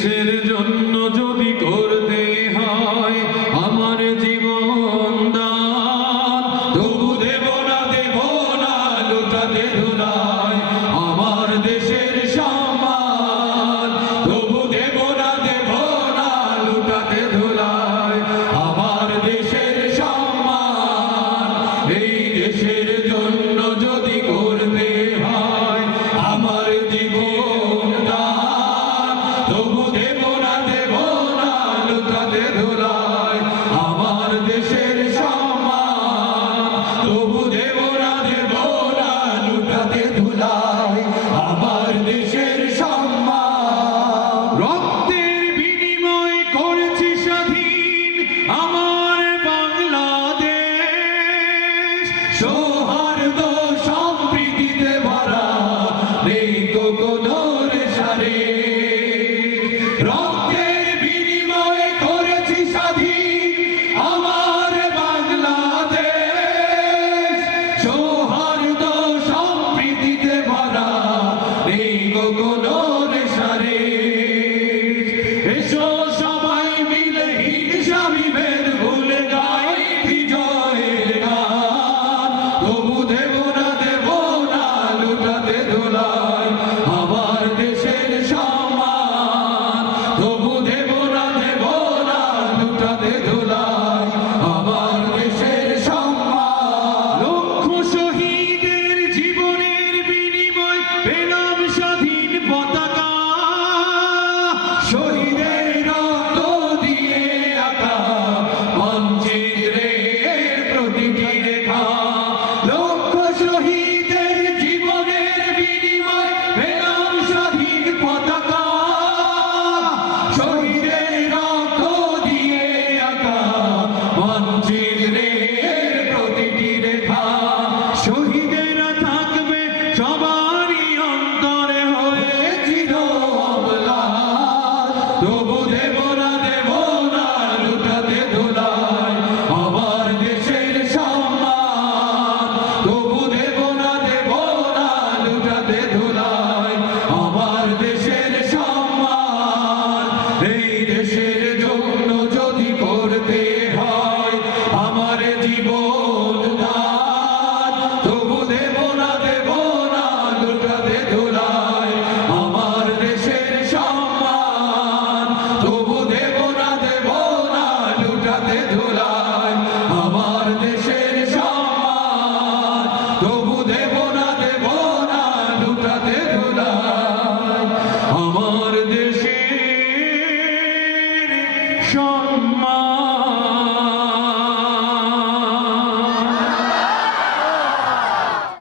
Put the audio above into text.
দেশের জন্য যদি করতে হয় আমার জীবন দান, তবু দেব না লুটাতে ধুলায় আমার দেশের সম্মান। তবু দেব না লুটাতে ধুলায় আমার দেশের সম্মান। এই দেশের জন্য যদি করতে হয় আমার জীবন দান, তবু দেব না লুটাতে ধুলায় আমার দেশের সম্মান। তবু দেব না লুটাতে ধুলায় আমার দেশের সম্মান। রক্তের বিনিময় করেছি স্বাধীন আমার বাংলাদেশ, সৌহার্দ্য সম্প্রীতিতে ভরা নেই কোনো রেশারে। রক্তের বিনিময়ে করেছি স্বাধীন আমার বাংলাদেশ, সৌহার্দ্য সম্প্রীতিতে ভরা নেই কোনো রেশারে। এসো সবাই মিলে হিংসা বিভেদ ভুলে গাই বিজয়ের গান। তবু দেব না লুটাতে ধুলায় আমার দেশের সম্মান। তবু দেব না লুটাতে ধুলায় আমার দেশের সম্মান। লক্ষ শহীদের জীবনের বিনিময় পেলাম স্বাধীন পতাকা, শহীদের রক্ত দিয়ে আঁকা মানচিত্রের প্রতিটি রেখা। লক্ষ শহীদের জীবনের বিনিময় পেলাম স্বাধীন পতাকা, শহীদের রক্ত দিয়ে আঁকা মানচিত্রের প্রতিটি রেখা। শহীদেরা থাকবে সবারই অন্তরে হয়ে চির অম্লান। তবু দেব না লুটাতে ধুলায় আমার দেশের সম্মান। তবু দেব না লুটাতে ধুলায় আমার দেশের সম্মান। এই দেশের জন্য যদি করতে হয় আমার জীবন দান, তবু দেব না লুটাতে ধুলায় আমার দেশের সম্মান। তবু দেব না লুটাতে ধুলায় আমার দেশের সম্মান। তবু দেব না লুটাতে ধুলায় আমার দেশের সম্মান।